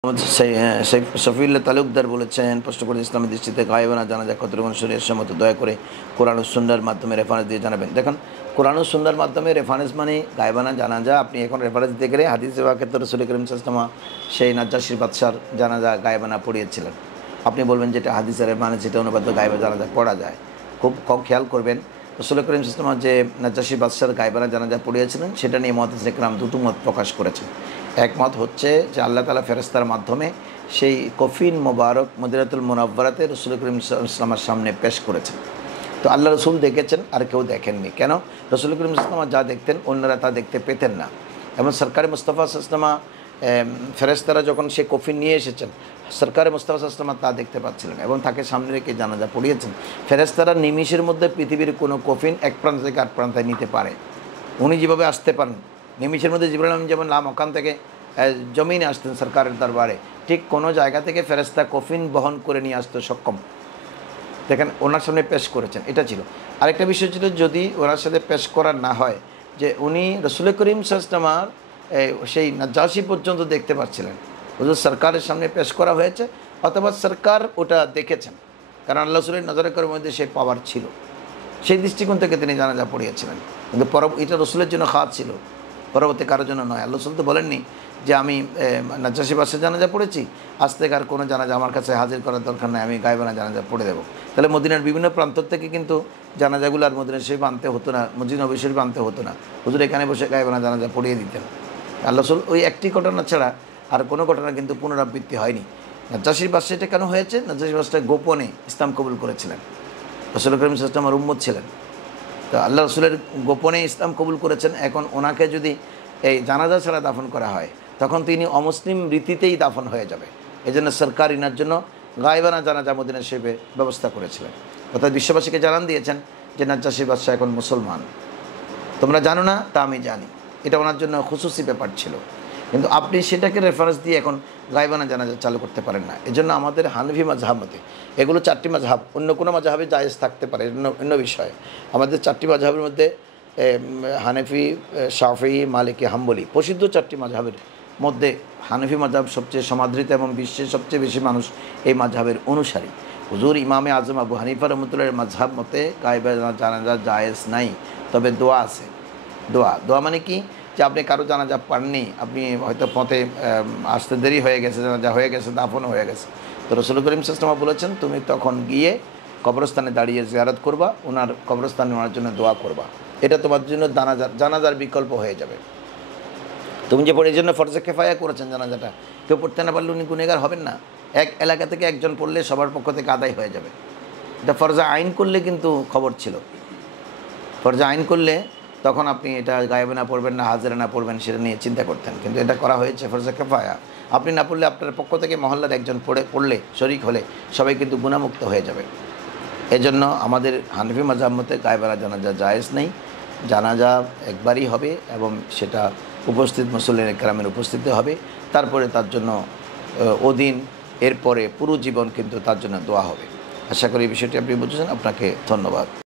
শফিউল্লাহ তালুকদার বলেছেন, প্রশ্ন করে ইসলামের দৃষ্টিতে গায়েবানা জানাজা কতটুকু শরীরের সম্মত, দয়া করে কোরআন ও সুন্নাহর মাধ্যমে রেফারেন্স দিয়ে জানাবেন। দেখুন, কোরআন ও সুন্নাহর মাধ্যমে রেফারেন্স মানে গায়েবানা জানাজা আপনি এখন রেফারেন্স দিতে গেলে হাদিসে পাকে তো রাসূল করিম সাল্লাল্লাহু আলাইহি ওয়াসাল্লাম সেই নাজ্জাশীর বাদশার জানাজা গায়েবানা পড়িয়েছিলেন। আপনি বলবেন যেটা হাদিসের মানে যেটা অনুবাদ গায়েবা জানাজা পড়া যায়। খুব কম খেয়াল করবেন, রাসূল করিম সাল্লাল্লাহু আলাইহি ওয়াসাল্লাম যে নাজ্জাশীর বাদশার গায়েবানা জানাজা পড়িয়েছিলেন সেটা নিয়ে মুহাদ্দিসিনে কেরাম দুটো মত প্রকাশ করেছেন। একমত হচ্ছে যে আল্লাহ তাআলা ফেরেশতার মাধ্যমে সেই কফিন মোবারক মদিনাতুল মুনাওয়ারাতে রাসূল করিম সাল্লাল্লাহু আলাইহি ওয়াসাল্লামের সামনে পেশ করেছেন। তো আল্লাহ রসুল দেখেছেন, আর কেউ দেখেননি। কেন? রাসূল করিম সাল্লাল্লাহু আলাইহি ওয়াসাল্লাম যা দেখতেন অন্যরা তা দেখতে পেতেন না। এবং সরকারে মুস্তাফা সাল্লাল্লাহু আলাইহি ওয়াসাল্লাম ফেরেশতারা যখন সে কফিন নিয়ে এসেছেন, সরকারে মুস্তাফা সাল্লাল্লাহু আলাইহি ওয়াসাল্লাম তা দেখতে পাচ্ছিলেন এবং তাকে সামনে রেখে জানাজা পড়িয়েছেন। ফেরেশতারা নিমিষের মধ্যে পৃথিবীর কোনো কফিন এক প্রান্ত থেকে আট প্রান্তে নিতে পারে। উনি যেভাবে আসতে পারেন, নিমিষের মধ্যে জিবরাইল আমিন যেমন লামকান থেকে জমিনে আসতেন সরকারের দরবারে, ঠিক কোনো জায়গা থেকে ফেরেশতা কফিন বহন করে নিয়ে আসতে সক্ষম। দেখেন, ওনার সামনে পেশ করেছেন, এটা ছিল। আরেকটা বিষয় ছিল, যদি ওনার সাথে পেশ করার না হয়, যে উনি রাসূল করিম সাল্লাল্লাহু আলাইহি ওয়াসাল্লাম সেই নাজ্জাশী পর্যন্ত দেখতে পাচ্ছিলেন, হুজুর সরকারের সামনে পেশ করা হয়েছে, অথবা সরকার ওটা দেখেছেন, কারণ আল্লাহ রাসূলের নজরে করার মধ্যে সেই পাওয়ার ছিল, সেই দৃষ্টিকোণ থেকে তিনি জানাজা পড়িয়েছিলেন। কিন্তু এটা রাসূলের জন্য খাস ছিল, পরবর্তী কারোর জন্য নয়। আল্লাহ রাসূল তো বলেননি যে আমি নাজ্জাশী বাদশার জানাজা পড়েছি, আজ থেকে আর কোনো জানাজা আমার কাছে হাজির করার দরকার নেই, আমি গায়েবানা জানাজা পড়ে দেবো। তাহলে মদিনার বিভিন্ন প্রান্ত থেকে কিন্তু জানাজাগুলো আর মদিনা শরীফ আনতে হতো না, মসজিদ নববী শরীফ আনতে হতো না, হুজুর এখানে বসে গায়েবানা জানাজা পড়িয়ে দিতেন। আল্লাহ রাসূল ওই একটি ঘটনা ছাড়া আর কোনো ঘটনা কিন্তু পুনরাবৃত্তি হয়নি। নাজ্জাশীর বাদশা এটা কেন হয়েছে? নাজ্জাশীর বাদশা গোপনে ইসলাম কবুল করেছিলেন, রাসূল করিম সাল্লাল্লাহু আলাইহি ওয়াসাল্লামের উম্মত ছিলেন। তো আল্লাহ রাসূলের গোপনে ইসলাম কবুল করেছেন, এখন ওনাকে যদি এই জানাজা ছাড়া দাফন করা হয়, তখন তিনি অমুসলিম রীতিতেই দাফন হয়ে যাবে। এই জন্য সরকার ইনার জন্য গায়েবানা জানাজা মদিনা শরীফে ব্যবস্থা করেছিলেন। অর্থাৎ বিশ্ববাসীকে জানান দিয়েছেন যে নাজ্জাশী বাদশা এখন মুসলমান, তোমরা জানো না, তা আমি জানি। এটা ওনার জন্য খুশুসি ব্যাপার ছিল। কিন্তু আপনি সেটাকে রেফারেন্স দিয়ে এখন গায়েবানা জানাজা চালু করতে পারেন না। এজন্য আমাদের হানফি মাযহাব মতে, এগুলো চারটি মাযহাব, অন্য কোনো মাযহাবে জায়েজ থাকতে পারে, অন্য বিষয়। আমাদের চারটি মাযহাবের মধ্যে হানফি, শাফিঈ, মালিকি, হাম্বলি, প্রসিদ্ধ চারটি মাযহাবের মধ্যে হানফি মাযহাব সবচেয়ে সমাদৃত এবং বিশ্বের সবচেয়ে বেশি মানুষ এই মাযহাবের অনুসারী। হুজুর ইমামে আজম আবু হানিফা রাহমাতুল্লাহির মাযহাব মতে গায়েবানা জানাজা জায়েজ নাই, তবে দোয়া আছে। দোয়া মানে কি? যে আপনি কারো জানাজা পাননি, আপনি হয়তো পথে আসতে দেরি হয়ে গেছে, জানাজা হয়ে গেছে, দাফন হয়ে গেছে, তো রাসূল করিম সাল্লাল্লাহু আলাইহি ওয়াসাল্লাম বলেছেন তুমি তখন গিয়ে কবরস্থানে দাঁড়িয়ে জিয়ারত করবা, ওনার কবরস্থানে ওনার জন্য দোয়া করবা। এটা তোমার জন্য জানাজার বিকল্প হয়ে যাবে। তুমি যে পড়ে এই জন্য ফরজে কিফায়া করেছেন জানাজাটা, কেউ পড়তে না পারলে উনি গুনেগার হবেন না। এক এলাকা থেকে একজন পড়লে সবার পক্ষ থেকে আদায় হয়ে যাবে। এটা ফরজে আইন করলে কিন্তু খবর ছিল, ফরজে আইন করলে তখন আপনি এটা গায়েবানা পড়বেন না হাজিরানা পড়বেন সেটা নিয়ে চিন্তা করতেন। কিন্তু এটা করা হয়েছে ফরজে কিফায়া, আপনি না পড়লে আপনার পক্ষ থেকে মহল্লার একজন পড়লে শরীক হলে সবাই কিন্তু গুনাহমুক্ত হয়ে যাবে। এজন্য আমাদের হানফি মাযহাব মতে গায়েবানা জানাজা জায়েজ নেই। জানাজা একবারই হবে এবং সেটা উপস্থিত মুসল্লিনে কেরামের উপস্থিতি হবে, তারপরে তার জন্য ওদিন, এরপরে পুরো জীবন কিন্তু তার জন্য দোয়া হবে। আশা করি এই বিষয়টি আপনি বুঝেছেন। আপনাকে ধন্যবাদ।